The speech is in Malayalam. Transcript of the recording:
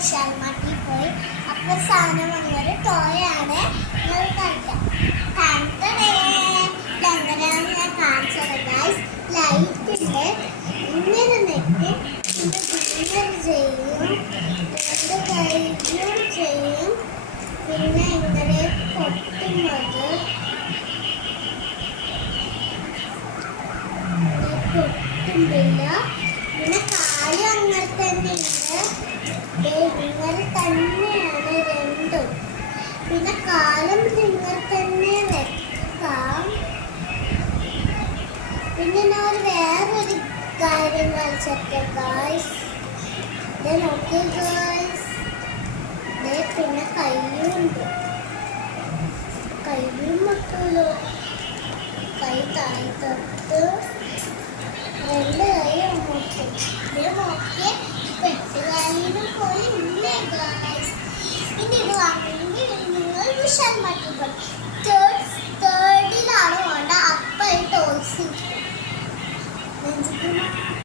വിശാൽ മാർട്ടിൽ പോയി. അപ്പോൾ സാധനം വന്നൊരു ടോയാണ്. നിങ്ങൾ കളിക്കാം. എങ്ങനെയാണെന്ന് ഞാൻ കാണിച്ചത് ഗൈസ്. ലൈറ്റ് ഉണ്ട്. ഇങ്ങനെ നെറ്റ് ഇങ്ങനെ ചെയ്യും, രണ്ട് കൈയും ചെയ്യും. പിന്നെ ഇങ്ങനെ പൊട്ടുന്നത് പൊട്ടുന്നില്ല. പിന്നെ കാലും അങ്ങനെ തന്നെ ഉണ്ട്. ഇങ്ങനെ തന്നെയാണ് രണ്ടും. പിന്നെ കാലും ഇങ്ങനെ തന്നെ വെക്കാം. പിന്നെ ഞാൻ വേറൊരു കാര്യം കളിച്ചൊക്കെ ഗായ്സ്. ഇത് നോക്കി ഗായ്സ്. പിന്നെ കയ്യുണ്ട്. കയ്യും മക്കളോ കൈ താഴെ തൊട്ട് രണ്ട് കൈയും നോക്കി. ഇത് നോക്കി പെട്ടുകാലിനും പോയി ഇല്ലേ ഗായ്സ്. ഇനി ഇത് വാങ്ങണമെങ്കിൽ നിങ്ങൾ വിശാൽ മാർട്ടിൽ പോയി.